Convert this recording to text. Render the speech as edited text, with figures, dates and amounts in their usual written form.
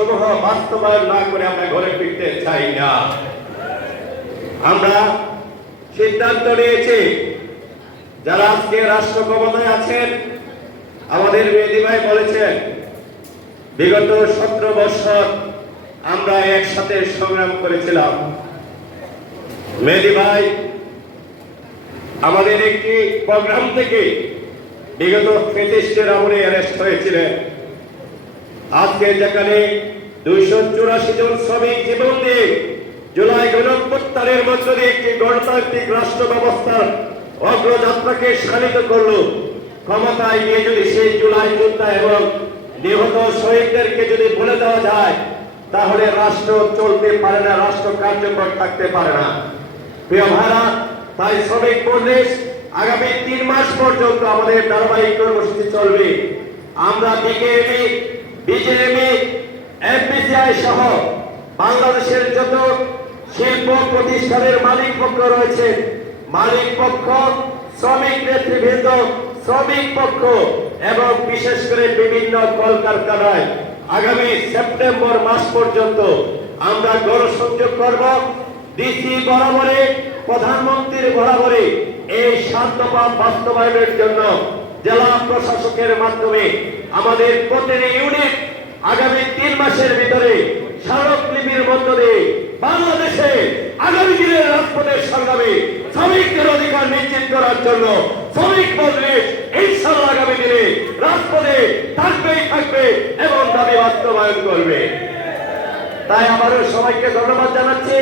সমূহ বাস্তবায়ন না করে আমরা ঘরে ফিরতে চাই না। আমরা সিদ্ধান্ত নিয়েছি, যারা আজকে রাষ্ট্র ক্ষমতায় আছেন, আমাদের মেহেদী ভাই বলেছেন বিগত 17 বছর আমরা একসাথে সংগ্রাম করেছিলাম। মেহেদী ভাই আমাদের একটি প্রোগ্রাম থেকে বিগত 35 আমলে অ্যারেস্ট হয়েছিলেন। আজকে যেখানে 284 জন শ্রমিক জীবন দিয়ে জুলাই গণঅভ্যুত্থানের মধ্য দিয়ে একটি গণতান্ত্রিক রাষ্ট্র ব্যবস্থার অগ্রযাত্রাকে শানিত করল, ক্ষমতায় গিয়ে যদি সেই জুলাই যোদ্ধা এবং নিহত শহীদদেরকে যদি বলে দেওয়া যায়, তাহলে রাষ্ট্র চলতে পারে না, রাষ্ট্র কার্যকর থাকতে পারে না। প্রিয় ভাইরা, তাই শ্রমিক পরিবেশ আগামী 3 মাস পর্যন্ত আমাদের ধারাবাহিক কর্মসূচি চলবে। আমরা বিকেএমই, বিজেএমই, এফবিসিআই সহ বাংলাদেশের যত শিল্প প্রতিষ্ঠানের মালিক পক্ষ রয়েছে, মালিক পক্ষ, শ্রমিক নেতৃবৃন্দ, শ্রমিক পক্ষ এবং বিশেষ করে বিভিন্ন কলকারখানায় আগামী সেপ্টেম্বর মাস পর্যন্ত আমরা গণসংযোগ করব। ডিসি বরাবরে, প্রধানমন্ত্রীর বরাবরে এই শান্তপা বাস্তবায়নের জন্য জেলা প্রশাসকের মাধ্যমে আমাদের প্রতিটি ইউনিট আগামী 3 মাসের ভিতরে স্মারকলিপির মধ্য দিয়ে বাংলাদেশে আগামী দিনের রাজপথের সংগ্রামে শ্রমিকদের অধিকার নিশ্চিত করার জন্য শ্রমিক মজলিস ইনশাআল্লাহ আগামী দিনে রাজপথে থাকবে এবং দাবি বাস্তবায়ন করবে। তাই আবারও সবাইকে ধন্যবাদ জানাচ্ছি।